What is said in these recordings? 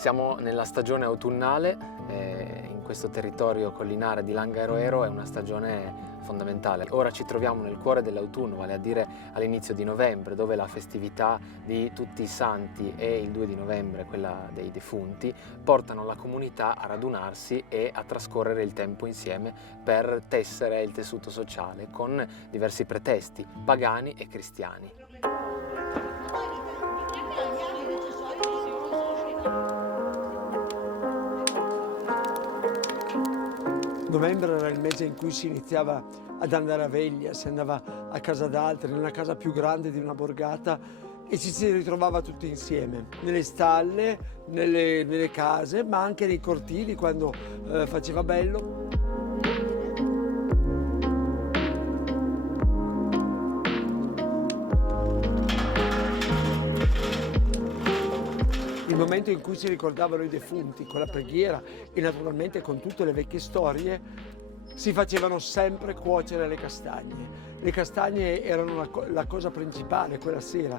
Siamo nella stagione autunnale, in questo territorio collinare di Langaroero è una stagione fondamentale. Ora ci troviamo nel cuore dell'autunno, vale a dire all'inizio di novembre, dove la festività di tutti i santi e il 2 di novembre, quella dei defunti, portano la comunità a radunarsi e a trascorrere il tempo insieme per tessere il tessuto sociale con diversi pretesti, pagani e cristiani. Novembre era il mese in cui si iniziava ad andare a veglia, si andava a casa d'altri, nella casa più grande di una borgata e ci si ritrovava tutti insieme, nelle stalle, nelle case, ma anche nei cortili quando faceva bello. Il momento in cui si ricordavano i defunti con la preghiera e naturalmente con tutte le vecchie storie, si facevano sempre cuocere le castagne. Le castagne erano la cosa principale quella sera.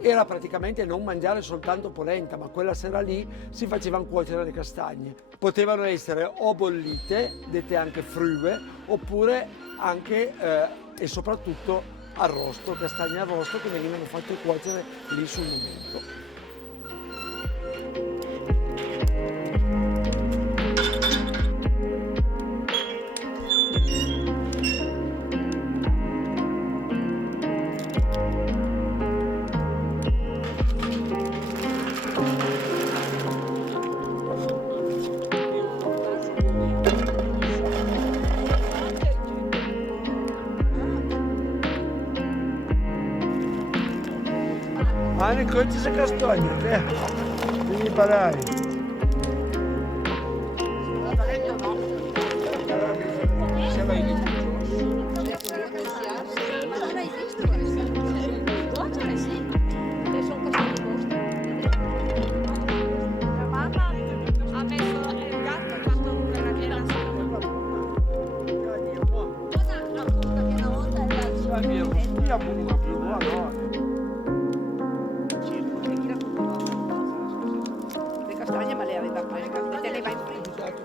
Era praticamente non mangiare soltanto polenta, ma quella sera lì si facevano cuocere le castagne. Potevano essere o bollite, dette anche frühe, oppure anche e soprattutto arrosto, castagne arrosto che venivano fatte cuocere lì sul momento. Anne, queste castagne, devi imparare.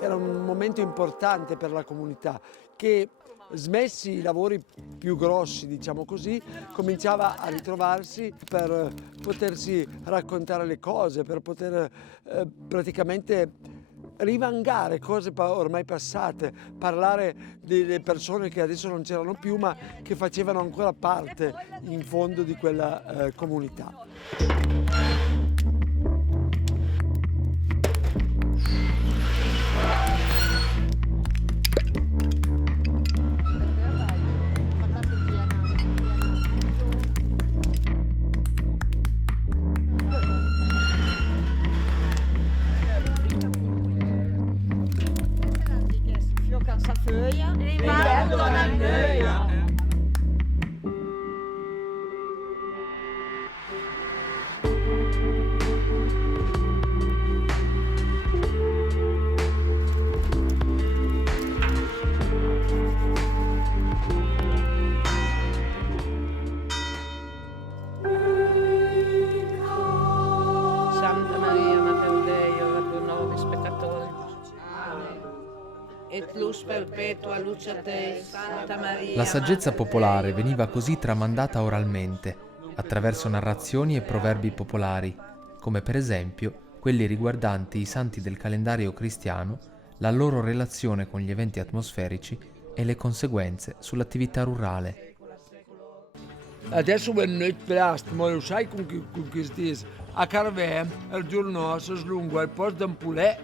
Era un momento importante per la comunità che, smessi i lavori più grossi, diciamo così, cominciava a ritrovarsi per potersi raccontare le cose, per poter praticamente rivangare cose ormai passate, parlare delle persone che adesso non c'erano più ma che facevano ancora parte in fondo di quella comunità. La saggezza popolare veniva così tramandata oralmente, attraverso narrazioni e proverbi popolari, come per esempio quelli riguardanti i santi del calendario cristiano, la loro relazione con gli eventi atmosferici e le conseguenze sull'attività rurale. Adesso è non plast, ma lo sai con che stis? A Carvè, il giorno si slunga il posto d'un poulet.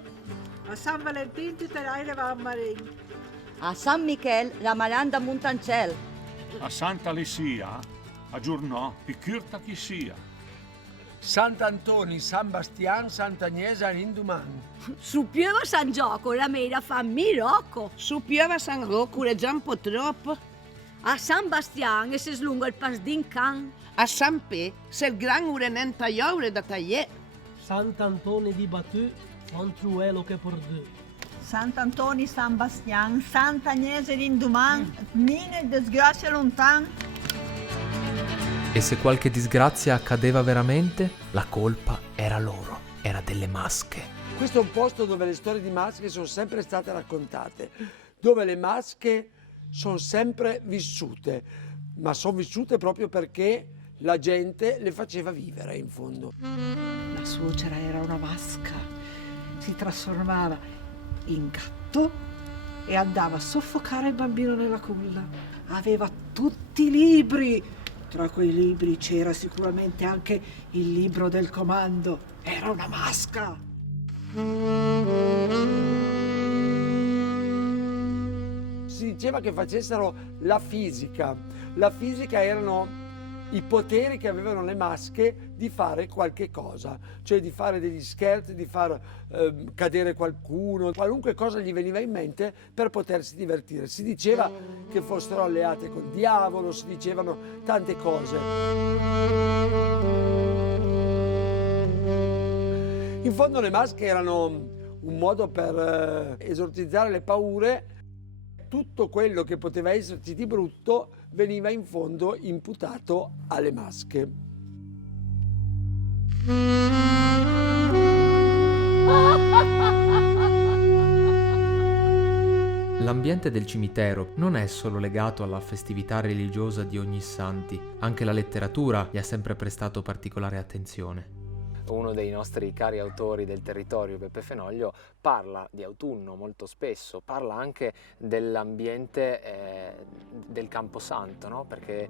A San Valentin ti terai a Marin. A San Michel la Malanda Montancel. A Santa Lucia a giornò picchirta chi sia. Sant'Antoni, San Bastian, Sant'Agnese in Induman. Su piova San Gioco la mera fa mirocco. Su piova San Rocco è già un po' troppo. A San Bastian e si slunga il pasdin can. A San Pe se il gran urenenta iore da tagliè. Sant'Antoni di Batù, Antruelo che por due. Sant'Antoni, San Bastian, Sant'Agnese in Duman, mine disgrazia lontan. E se qualche disgrazia accadeva veramente, la colpa era loro. era delle masche. Questo è un posto dove le storie di masche sono sempre state raccontate, dove le masche sono sempre vissute, ma sono vissute proprio perché la gente le faceva vivere in fondo. La suocera era una masca, si trasformava in gatto e andava a soffocare il bambino nella culla. Aveva tutti i libri, tra quei libri c'era sicuramente anche il libro del comando. Era una masca. Si diceva che facessero la fisica. La fisica erano i poteri che avevano le masche di fare qualche cosa, cioè di fare degli scherzi, di far cadere qualcuno, qualunque cosa gli veniva in mente per potersi divertire. Si diceva che fossero alleate col diavolo, si dicevano tante cose. In fondo le masche erano un modo per esorcizzare le paure. Tutto quello che poteva esserci di brutto veniva in fondo imputato alle masche. L'ambiente del cimitero non è solo legato alla festività religiosa di Ognissanti, anche la letteratura gli ha sempre prestato particolare attenzione. Uno dei nostri cari autori del territorio, Beppe Fenoglio, parla di autunno molto spesso, parla anche dell'ambiente del Camposanto, no? Perché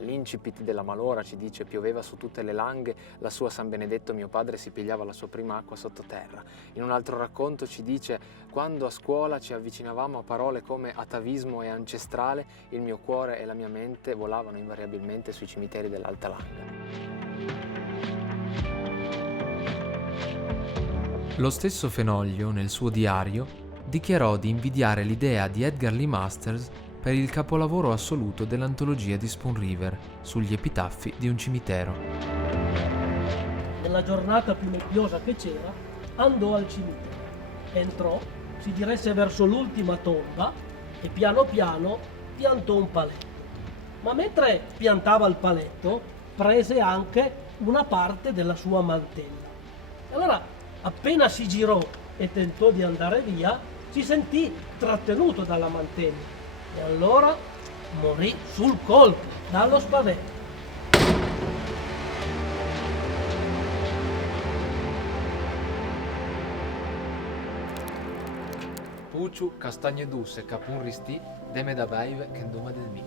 l'incipit della Malora ci dice: pioveva su tutte le langhe, la sua San Benedetto mio padre si pigliava la sua prima acqua sottoterra. In un altro racconto ci dice: quando a scuola ci avvicinavamo a parole come atavismo e ancestrale, il mio cuore e la mia mente volavano invariabilmente sui cimiteri dell'Alta Langa. Lo stesso Fenoglio, nel suo diario, dichiarò di invidiare l'idea di Edgar Lee Masters per il capolavoro assoluto dell'antologia di Spoon River sugli epitaffi di un cimitero. Nella giornata più nebbiosa che c'era, andò al cimitero. Entrò, si diresse verso l'ultima tomba e piano piano piantò un paletto. Ma mentre piantava il paletto, prese anche una parte della sua mantella. E allora, appena si girò e tentò di andare via, si sentì trattenuto dalla mantella e allora morì sul colpo dallo spavento. Puciu castagne dusse capun risti deme da baive che nduma del mi.